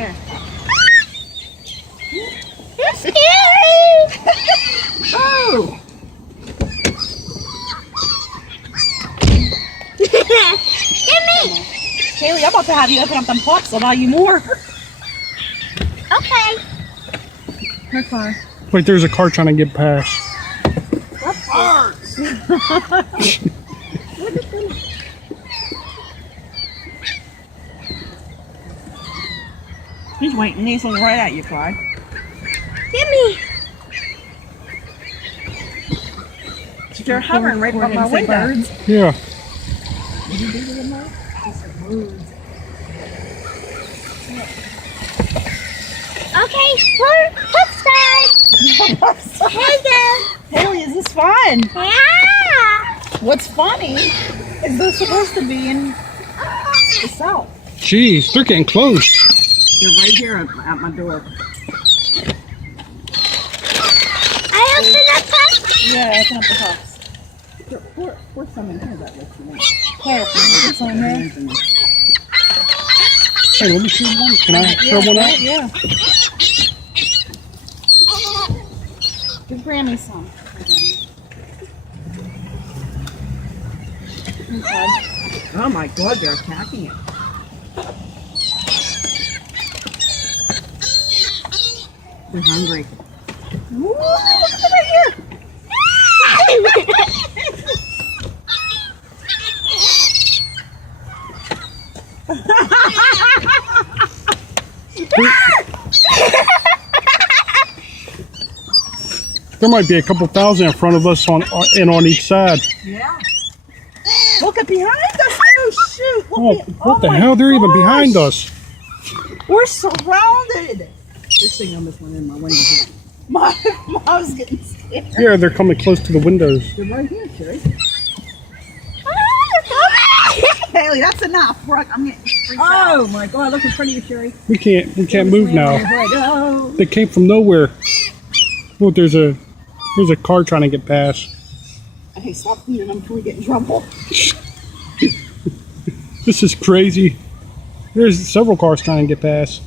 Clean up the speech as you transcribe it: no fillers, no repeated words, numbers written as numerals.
here. You're scary! Oh! Give me! Kaylee, I'm about to have you open up them pops. I'll buy you more. Okay. Her car. Wait, there's a car trying to get past. What cars? He's waiting. He's looking right at you, Clyde. Give me! They're hovering right above my window. Yeah. Okay, let's start. Hey there. Haley, is this fun? Yeah. What's funny is they're supposed to be in the south. Jeez, they're getting close. They're right here at my door. I open up top. Yeah, open up the pops. Pour some in here that looks nice. Pour some in there. Hey, let me see one. Can I throw one out? Yeah. Give Grammy some. Oh my God, they're attacking it. They're hungry. Ooh, look at them right here. There might be a couple thousand in front of us on each side. Yeah. Look at behind us. Oh shoot. What the hell? They're even behind us. We're surrounded. This thing almost went in my window. Mom's getting scared. Yeah, they're coming close to the windows. They're right here, Sherry. Haley, that's enough. I'm getting freaked out. Oh my God, look in front of you, Sherry. We can't move now. Oh. They came from nowhere. Look, there's a car trying to get past. Hey, stop feeding them before we get in trouble. This is crazy. There's several cars trying to get past.